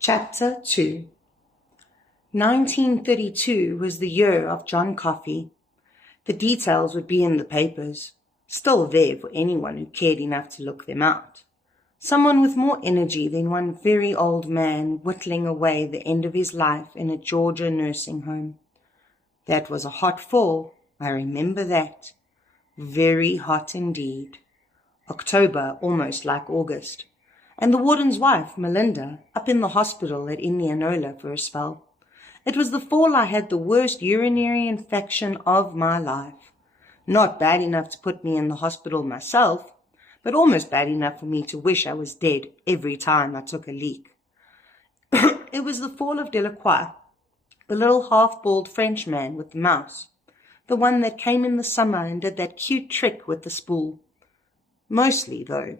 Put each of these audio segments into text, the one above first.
Chapter 2 1932 was the year of John Coffey. The details would be in the papers, still there for anyone who cared enough to look them out. Someone with more energy than one very old man whittling away the end of his life in a Georgia nursing home. That was a hot fall, I remember that. Very hot indeed. October almost like August. And the warden's wife, Melinda, up in the hospital at Indianola for a spell. It was the fall I had the worst urinary infection of my life. Not bad enough to put me in the hospital myself, but almost bad enough for me to wish I was dead every time I took a leak. It was the fall of Delacroix, the little half-bald Frenchman with the mouse, the one that came in the summer and did that cute trick with the spool. Mostly, though,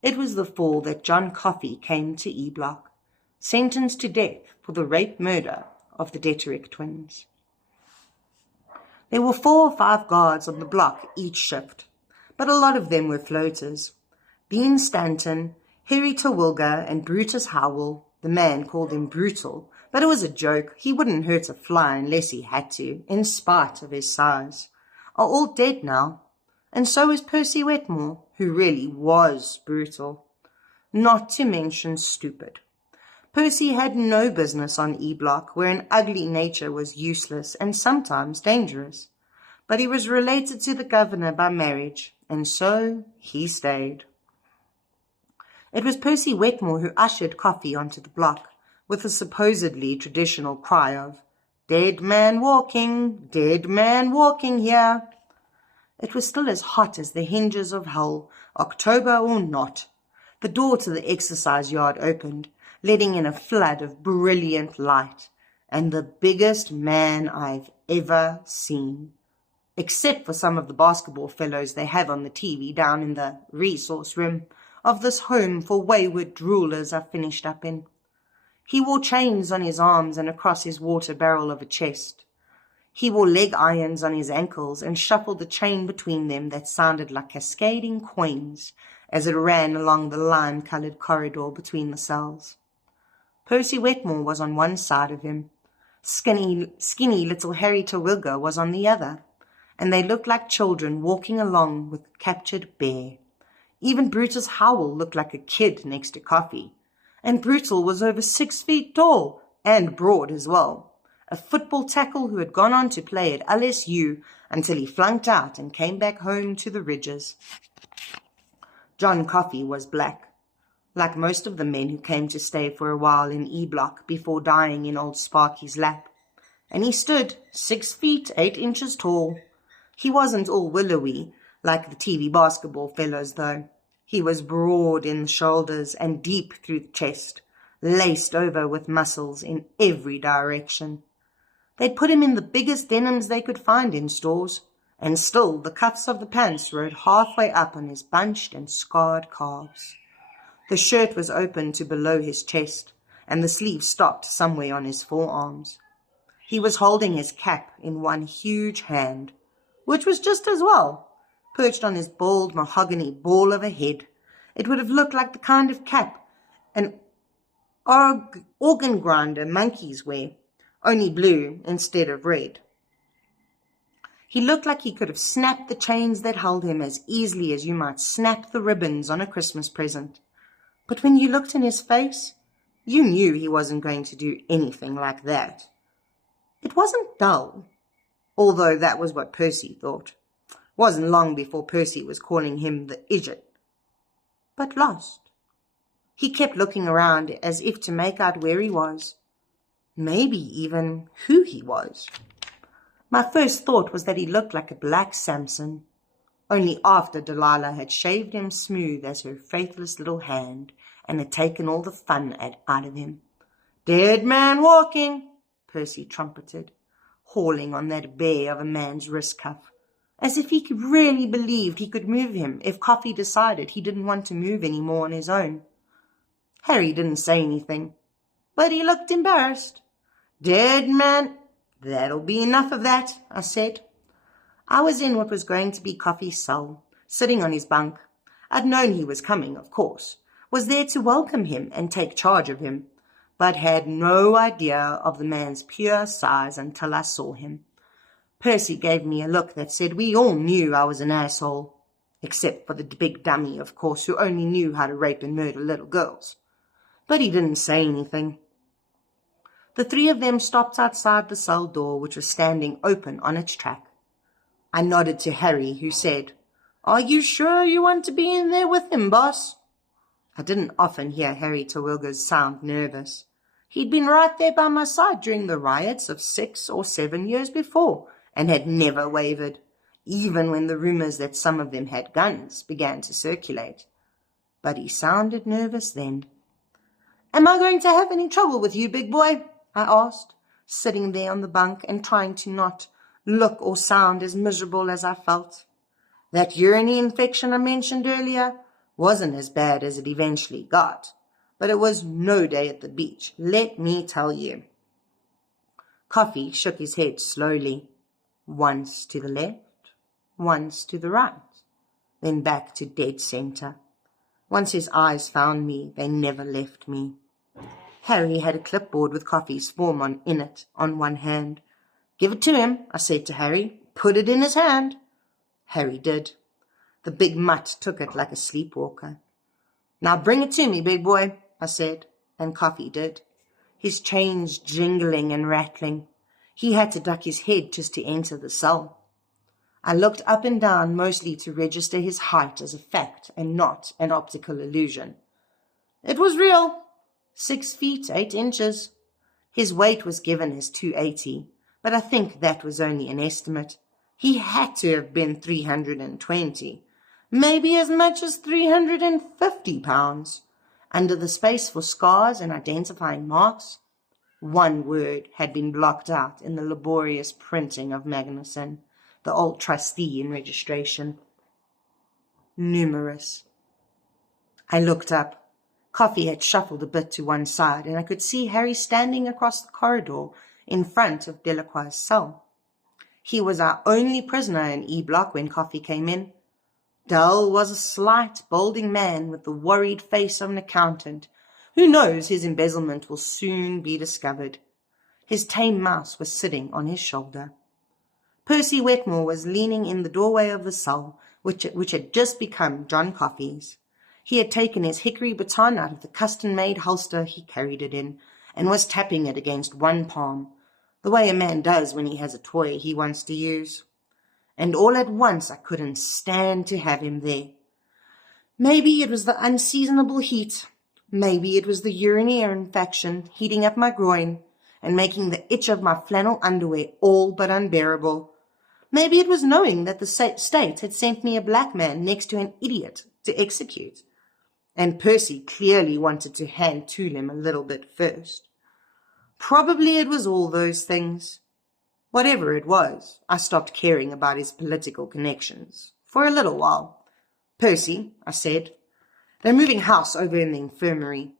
it was the fall that John Coffey came to E Block, sentenced to death for the rape-murder of the Detterick twins. There were 4 or 5 guards on the block each shift, but a lot of them were floaters. Bean Stanton, Harry Terwilliger, and Brutus Howell, the man called him Brutal, but it was a joke. He wouldn't hurt a fly unless he had to, in spite of his size, are all dead now, and so is Percy Wetmore, who really was brutal, not to mention stupid. Percy had no business on E Block, where an ugly nature was useless and sometimes dangerous, but he was related to the governor by marriage, and so he stayed. It was Percy Wetmore who ushered Coffey onto the block, with the supposedly traditional cry of, dead man walking here." It was still as hot as the hinges of hell, October or not. The door to the exercise yard opened, letting in a flood of brilliant light, and the biggest man I've ever seen, except for some of the basketball fellows they have on the TV down in the resource room of this home for wayward droolers I've finished up in. He wore chains on his arms and across his water barrel of a chest. He wore leg irons on his ankles and shuffled the chain between them that sounded like cascading coins as it ran along the lime-coloured corridor between the cells. Percy Wetmore was on one side of him. Skinny little Harry Terwilliger was on the other, and they looked like children walking along with a captured bear. Even Brutus Howell looked like a kid next to Coffey, and Brutal was over 6 feet tall and broad as well, a football tackle who had gone on to play at LSU until he flunked out and came back home to the Ridges. John Coffey was black, like most of the men who came to stay for a while in E Block before dying in old Sparky's lap, and he stood 6 feet 8 inches tall. He wasn't all willowy like the TV basketball fellows, though. He was broad in the shoulders and deep through the chest, laced over with muscles in every direction. They'd put him in the biggest denims they could find in stores, and still the cuffs of the pants rode halfway up on his bunched and scarred calves. The shirt was open to below his chest, and the sleeve stopped somewhere on his forearms. He was holding his cap in one huge hand, which was just as well. Perched on his bald mahogany ball of a head, it would have looked like the kind of cap an organ grinder monkeys wear, only blue instead of red. He looked like he could have snapped the chains that held him as easily as you might snap the ribbons on a Christmas present. But when you looked in his face, you knew he wasn't going to do anything like that. It wasn't dull, although that was what Percy thought. Wasn't long before Percy was calling him the idiot. But lost. He kept looking around as if to make out where he was, maybe even who he was. My first thought was that he looked like a black Samson, only after Delilah had shaved him smooth as her faithless little hand and had taken all the fun out of him. "Dead man walking," Percy trumpeted, hauling on that bear of a man's wrist cuff, as if he really believed he could move him if Coffey decided he didn't want to move any more on his own. Harry didn't say anything, but he looked embarrassed. "Dead man." "That'll be enough of that," I said. I was in what was going to be Coffey's cell, sitting on his bunk. I'd known he was coming, of course, was there to welcome him and take charge of him, but had no idea of the man's pure size until I saw him. Percy gave me a look that said we all knew I was an asshole, except for the big dummy, of course, who only knew how to rape and murder little girls. But he didn't say anything. The three of them stopped outside the cell door, which was standing open on its track. I nodded to Harry, who said, "Are you sure you want to be in there with him, boss?" I didn't often hear Harry Terwilliger sound nervous. He'd been right there by my side during the riots of 6 or 7 years before, and had never wavered, even when the rumours that some of them had guns began to circulate. But he sounded nervous then. "Am I going to have any trouble with you, big boy?" I asked, sitting there on the bunk and trying to not look or sound as miserable as I felt. That urinary infection I mentioned earlier wasn't as bad as it eventually got, but it was no day at the beach, let me tell you. Coffey shook his head slowly, once to the left, once to the right, then back to dead centre. Once his eyes found me, they never left me. Harry had a clipboard with Coffey's form in it on one hand. "Give it to him," I said to Harry. "Put it in his hand." Harry did. The big mutt took it like a sleepwalker. "Now bring it to me, big boy," I said, and Coffey did. His chains jingling and rattling. He had to duck his head just to enter the cell. I looked up and down mostly to register his height as a fact and not an optical illusion. It was real. 6 feet 8 inches. His weight was given as 280, but I think that was only an estimate. He had to have been 320, maybe as much as 350 pounds. Under the space for scars and identifying marks, one word had been blocked out in the laborious printing of Magnuson, the old trustee in registration. Numerous. I looked up. Coffey had shuffled a bit to one side, and I could see Harry standing across the corridor in front of Delacroix's cell. He was our only prisoner in E Block when Coffey came in. Dell was a slight, balding man with the worried face of an accountant who knows his embezzlement will soon be discovered. His tame mouse was sitting on his shoulder. Percy Wetmore was leaning in the doorway of the cell, which had just become John Coffey's. He had taken his hickory baton out of the custom-made holster he carried it in, and was tapping it against one palm, the way a man does when he has a toy he wants to use. And all at once I couldn't stand to have him there. Maybe it was the unseasonable heat. Maybe it was the urinary infection heating up my groin and making the itch of my flannel underwear all but unbearable. Maybe it was knowing that the state had sent me a black man next to an idiot to execute. And Percy clearly wanted to hand to him a little bit first. Probably it was all those things. Whatever it was, I stopped caring about his political connections for a little while. "Percy," I said, "they're moving house over in the infirmary.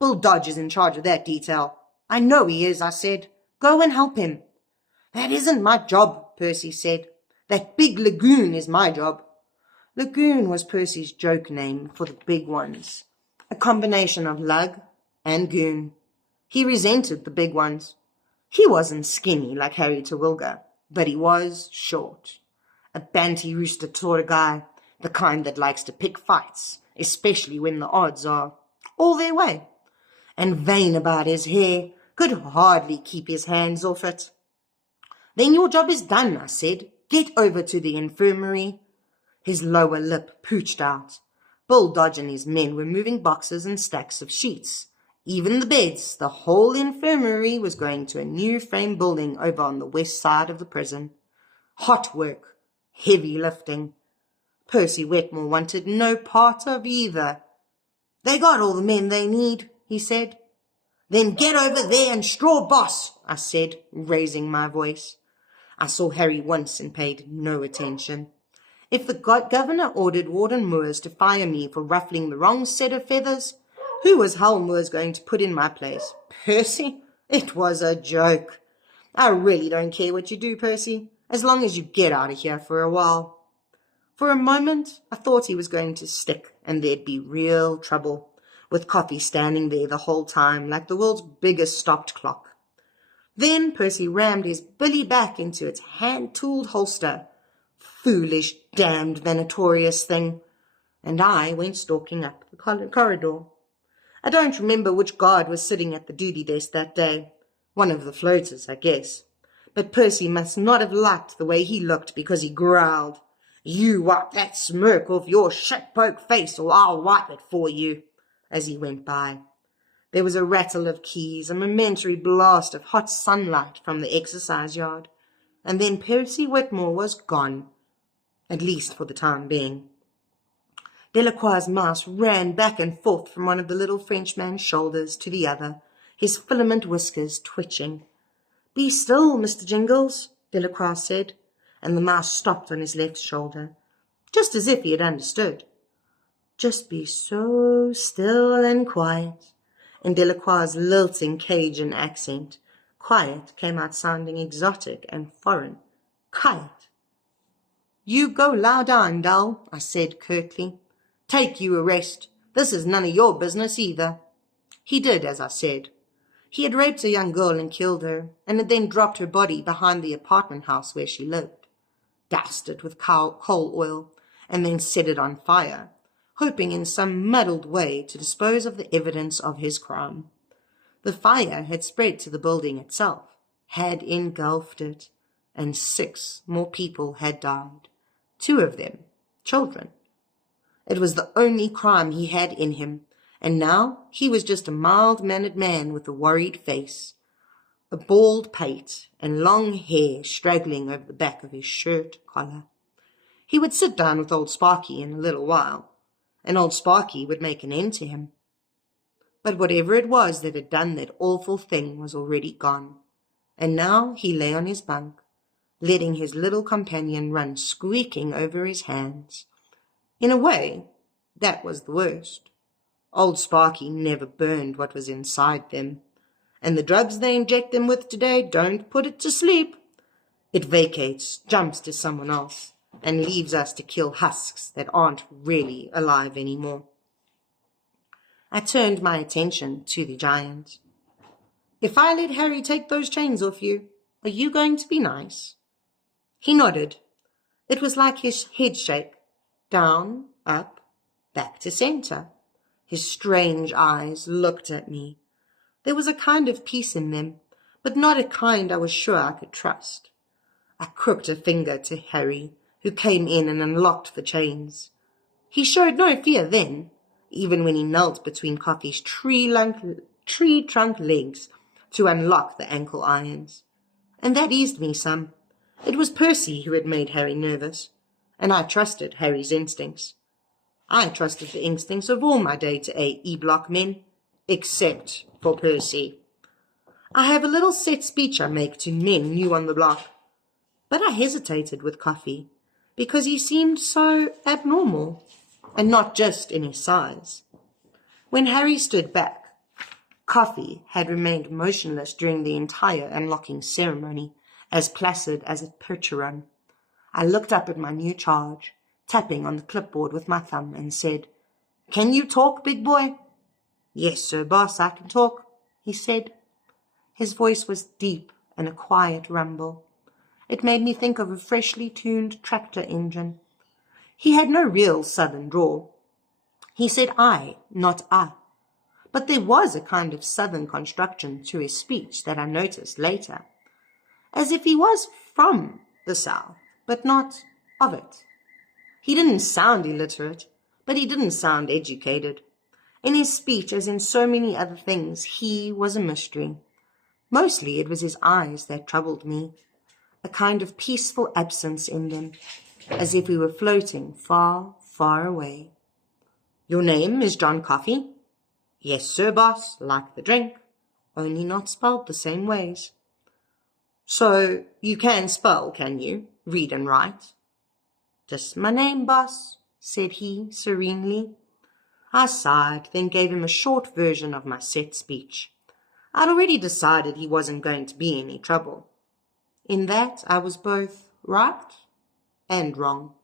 Bill Dodge is in charge of that detail." "I know he is," I said. "Go and help him." "That isn't my job," Percy said. "That big lagoon is my job." Lagoon was Percy's joke name for the big ones, a combination of lug and goon. He resented the big ones. He wasn't skinny like Harry Terwilliger, but he was short. A banty rooster sort of guy, the kind that likes to pick fights, especially when the odds are all their way. And vain about his hair, could hardly keep his hands off it. "Then your job is done," I said. "Get over to the infirmary." His lower lip pooched out. Bill Dodge and his men were moving boxes and stacks of sheets. Even the beds, the whole infirmary was going to a new frame building over on the west side of the prison. Hot work, heavy lifting. Percy Wetmore wanted no part of either. "They got all the men they need," he said. "Then get over there and straw boss," I said, raising my voice. I saw Harry once and paid no attention. If the governor ordered Warden Moores to fire me for ruffling the wrong set of feathers, who was Hal Moores going to put in my place? Percy? It was a joke. "I really don't care what you do, Percy, as long as you get out of here for a while." For a moment, I thought he was going to stick and there'd be real trouble, with Coffey standing there the whole time like the world's biggest stopped clock. Then Percy rammed his billy back into its hand-tooled holster. Foolish, damned, vainatorious thing. And I went stalking up the corridor. I don't remember which guard was sitting at the duty desk that day. One of the floaters, I guess. But Percy must not have liked the way he looked, because he growled, "You wipe that smirk off your shit-poke face, or I'll wipe it for you," as he went by. There was a rattle of keys, a momentary blast of hot sunlight from the exercise yard, and then Percy Whitmore was gone, at least for the time being. Delacroix's mouse ran back and forth from one of the little Frenchman's shoulders to the other, his filament whiskers twitching. "Be still, Mr. Jingles," Delacroix said, and the mouse stopped on his left shoulder, just as if he had understood. "Just be so still and quiet." In Delacroix's lilting Cajun accent, quiet came out sounding exotic and foreign. Quiet. "You go lie down, Dull," I said curtly. "Take you a rest. This is none of your business either." He did as I said. He had raped a young girl and killed her, and had then dropped her body behind the apartment house where she lived, doused it with coal oil, and then set it on fire, hoping in some muddled way to dispose of the evidence of his crime. The fire had spread to the building itself, had engulfed it, and 6 more people had died, 2 of them children. It was the only crime he had in him, and now he was just a mild-mannered man with a worried face, a bald pate, and long hair straggling over the back of his shirt collar. He would sit down with old Sparky in a little while, and old Sparky would make an end to him. But whatever it was that had done that awful thing was already gone, and now he lay on his bunk, letting his little companion run squeaking over his hands. In a way, that was the worst. Old Sparky never burned what was inside them, and the drugs they inject them with today don't put it to sleep. It vacates, jumps to someone else, and leaves us to kill husks that aren't really alive anymore. I turned my attention to the giant. "If I let Harry take those chains off you, are you going to be nice?" He nodded. It was like his head shake. Down, up, back to center. His strange eyes looked at me. There was a kind of peace in them, but not a kind I was sure I could trust. I crooked a finger to Harry, who came in and unlocked the chains. He showed no fear then, even when he knelt between Coffey's tree trunk legs to unlock the ankle irons. And that eased me some. It was Percy who had made Harry nervous, and I trusted Harry's instincts. I trusted the instincts of all my day-to-day E-block men, except for Percy. I have a little set speech I make to men new on the block, but I hesitated with Coffey, because he seemed so abnormal, and not just in his size. When Harry stood back, Coffey had remained motionless during the entire unlocking ceremony, as placid as a percheron. I looked up at my new charge, tapping on the clipboard with my thumb, and said, "Can you talk, big boy?" "Yes, sir, boss, I can talk," he said. His voice was deep and a quiet rumble. It made me think of a freshly tuned tractor engine. He had no real southern drawl. He said I, not I. But there was a kind of southern construction to his speech that I noticed later, as if he was from the South, but not of it. He didn't sound illiterate, but he didn't sound educated. In his speech, as in so many other things, he was a mystery. Mostly it was his eyes that troubled me, a kind of peaceful absence in them, as if we were floating far, far away. "Your name is John Coffey?" "Yes, sir, boss, like the drink, only not spelled the same ways." "So you can spell, can you? Read and write?" "Just my name, boss," said he serenely. I sighed, then gave him a short version of my set speech. I'd already decided he wasn't going to be any trouble. In that I was both right and wrong.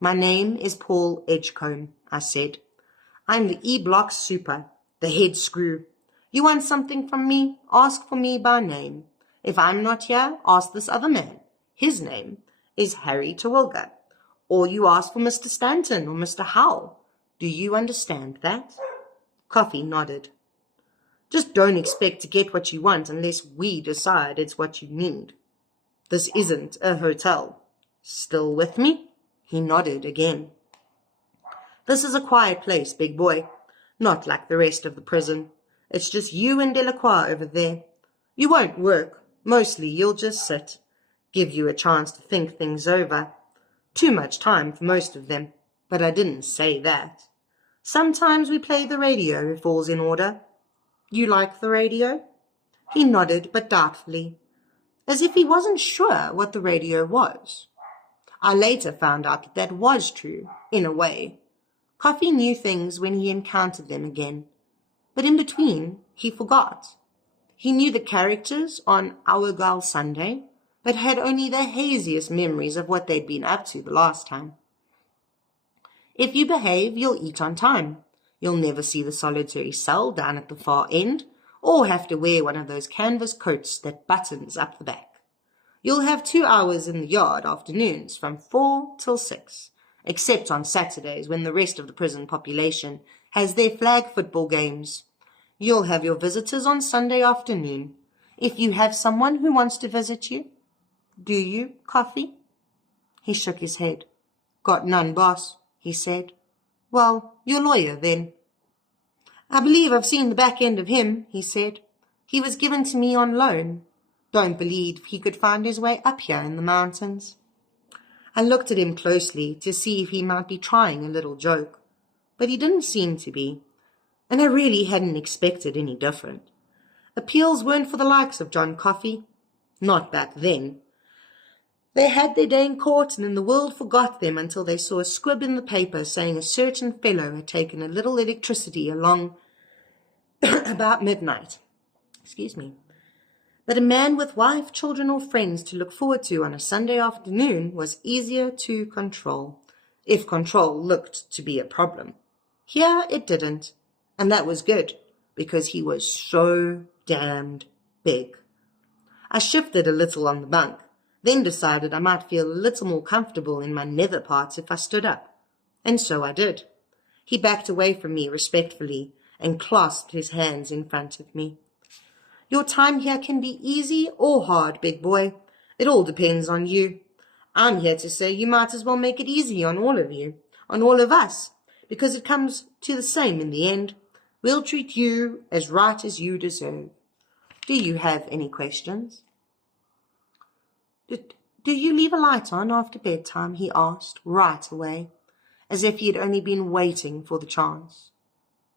"My name is Paul Edgecomb," I said. I'm the E-Block Super, the head screw. You want something from me? Ask for me by name. If I'm not here, ask this other man. His name is Harry Terwilliger. Or you ask for Mr. Stanton or Mr. Howell. Do you understand that? Coffey nodded. Just don't expect to get what you want unless we decide it's what you need. This isn't a hotel. Still with me? He nodded again. This is a quiet place, big boy. Not like the rest of the prison. It's just you and Delacroix over there. You won't work. Mostly you'll just sit. Give you a chance to think things over. Too much time for most of them. But I didn't say that. Sometimes we play the radio if all's in order. You like the radio? He nodded, but doubtfully, as if he wasn't sure what the radio was. I later found out that was true, in a way. Coffey knew things when he encountered them again, but in between he forgot. He knew the characters on Our Girl Sunday, but had only the haziest memories of what they'd been up to the last time. If you behave, you'll eat on time. You'll never see the solitary cell down at the far end, or have to wear one of those canvas coats that buttons up the back. You'll have 2 hours in the yard afternoons from 4 till 6, except on Saturdays when the rest of the prison population has their flag football games. You'll have your visitors on Sunday afternoon, if you have someone who wants to visit you. Do you, Coffey? He shook his head. Got none, boss, he said. Well, your lawyer, then. I believe I've seen the back end of him, he said. He was given to me on loan. Don't believe he could find his way up here in the mountains. I looked at him closely to see if he might be trying a little joke, but he didn't seem to be, and I really hadn't expected any different. Appeals weren't for the likes of John Coffey. Not back then. They had their day in court, and then the world forgot them until they saw a squib in the paper saying a certain fellow had taken a little electricity along about midnight. But a man with wife, children, or friends to look forward to on a Sunday afternoon was easier to control, if control looked to be a problem. Here it didn't, and that was good, because he was so damned big. I shifted a little on the bunk, then decided I might feel a little more comfortable in my nether parts if I stood up. And so I did. He backed away from me respectfully and clasped his hands in front of me. Your time here can be easy or hard, big boy. It all depends on you. I'm here to say you might as well make it easy on all of you, on all of us, because it comes to the same in the end. We'll treat you as right as you deserve. Do you have any questions? Do you leave a light on after bedtime? He asked right away, as if he had only been waiting for the chance.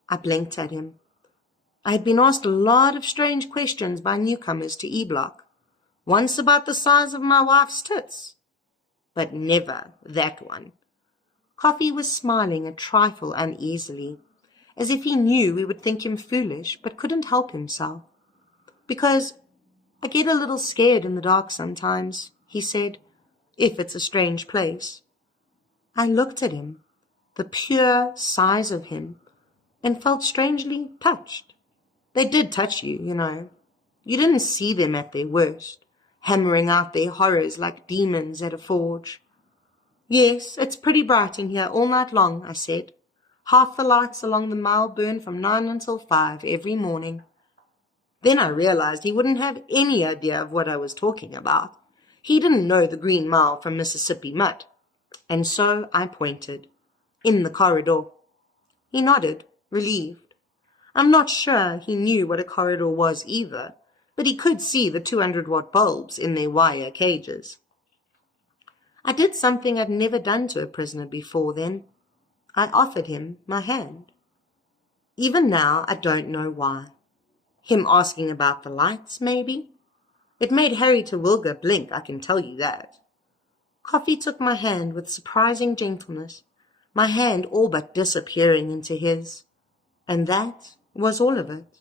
I blinked at him. I had been asked a lot of strange questions by newcomers to E-Block, once about the size of my wife's tits, but never that one. Coffey was smiling a trifle uneasily, as if he knew we would think him foolish, but couldn't help himself. Because I get a little scared in the dark sometimes, he said, if it's a strange place. I looked at him, the pure size of him, and felt strangely touched. They did touch you, you know. You didn't see them at their worst, hammering out their horrors like demons at a forge. Yes, it's pretty bright in here all night long, I said. Half the lights along the mile burn from 9 until 5 every morning. Then I realized he wouldn't have any idea of what I was talking about. He didn't know the Green Mile from Mississippi mud. And so I pointed. In the corridor. He nodded, relieved. I'm not sure he knew what a corridor was either, but he could see the 200-watt bulbs in their wire cages. I did something I'd never done to a prisoner before then. I offered him my hand. Even now, I don't know why. Him asking about the lights, maybe? It made Harry Terwilliger blink, I can tell you that. Coffey took my hand with surprising gentleness, my hand all but disappearing into his. And that was all of it.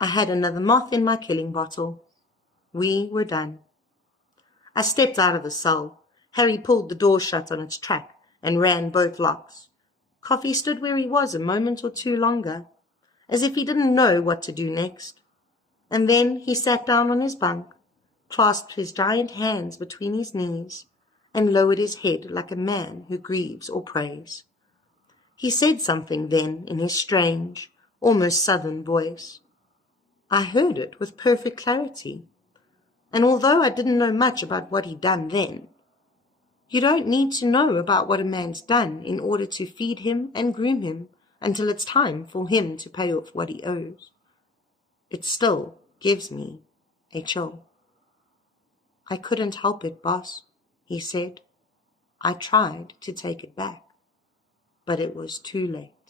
I had another moth in my killing bottle. We were done. I stepped out of the cell. Harry pulled the door shut on its track and ran both locks. Coffey stood where he was a moment or two longer, as if he didn't know what to do next, and then he sat down on his bunk, clasped his giant hands between his knees, and lowered his head like a man who grieves or prays. He said something then in his strange, almost southern voice. I heard it with perfect clarity, and although I didn't know much about what he'd done then, you don't need to know about what a man's done in order to feed him and groom him until it's time for him to pay off what he owes. It still gives me a chill. I couldn't help it, boss, he said. I tried to take it back, but it was too late.